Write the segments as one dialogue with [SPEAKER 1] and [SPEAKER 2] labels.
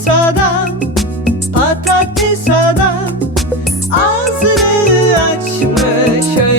[SPEAKER 1] Patates adam, patates adam Ağzını açmış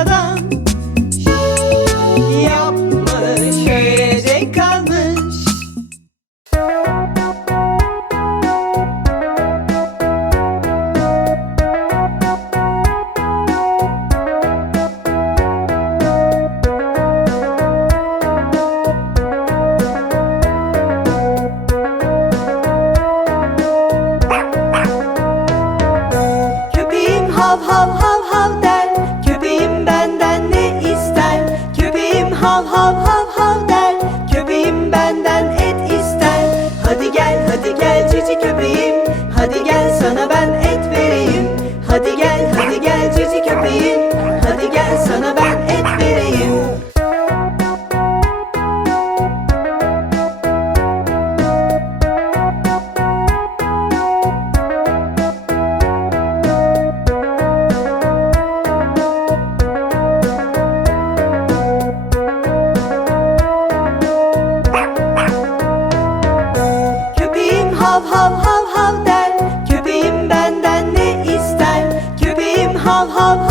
[SPEAKER 1] adam yapmış hav hav hav hav der. Köpeğim benden ne ister? Köpeğim hav hav hav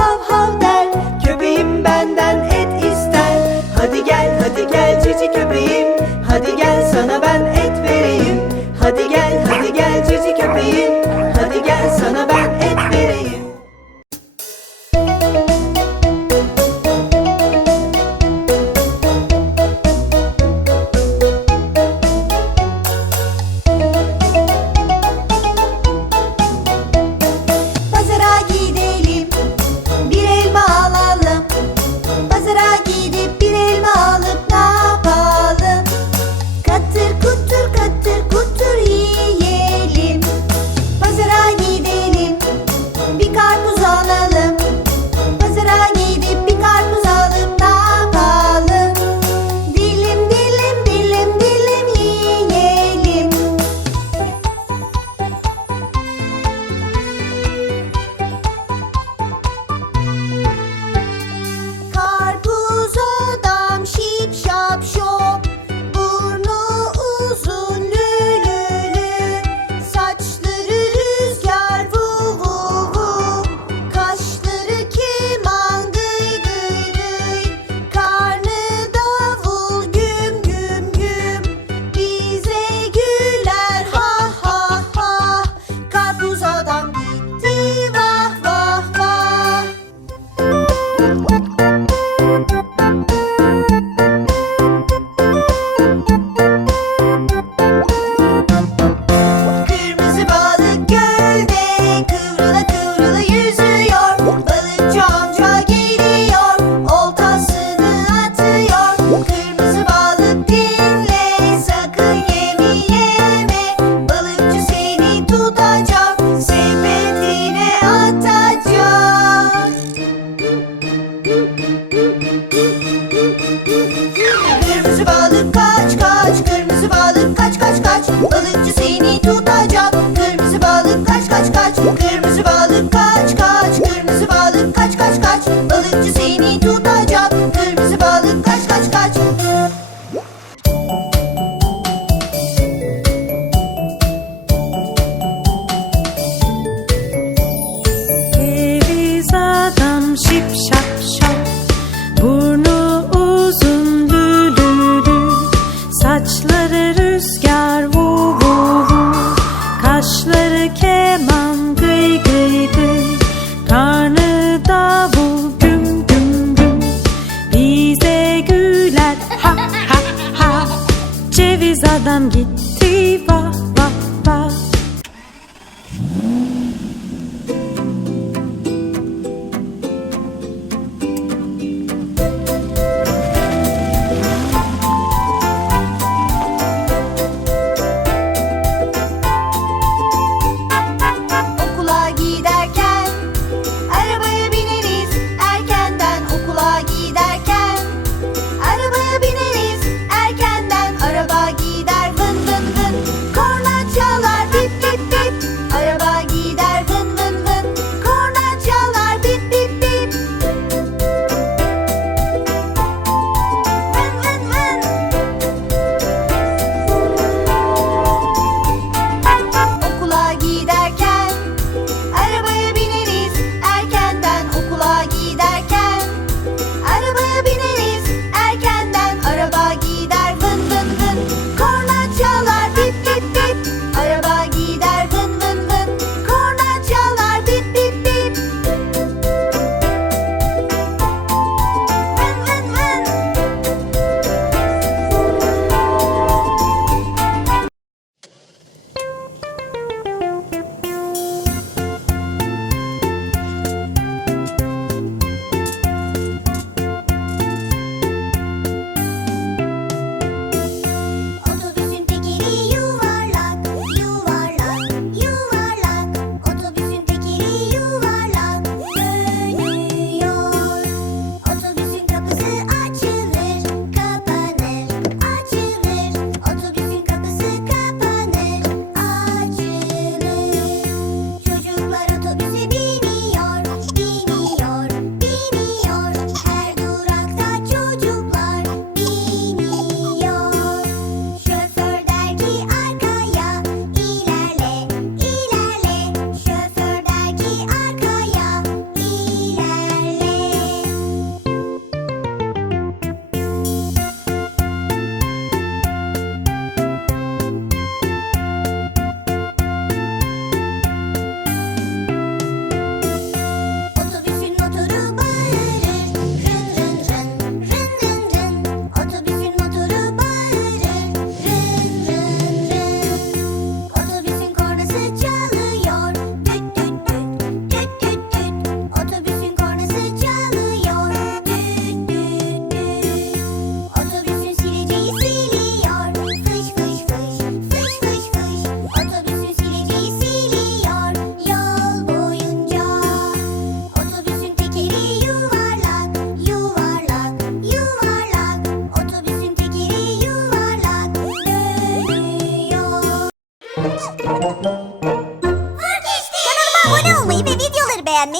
[SPEAKER 1] taşları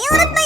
[SPEAKER 1] 털었다.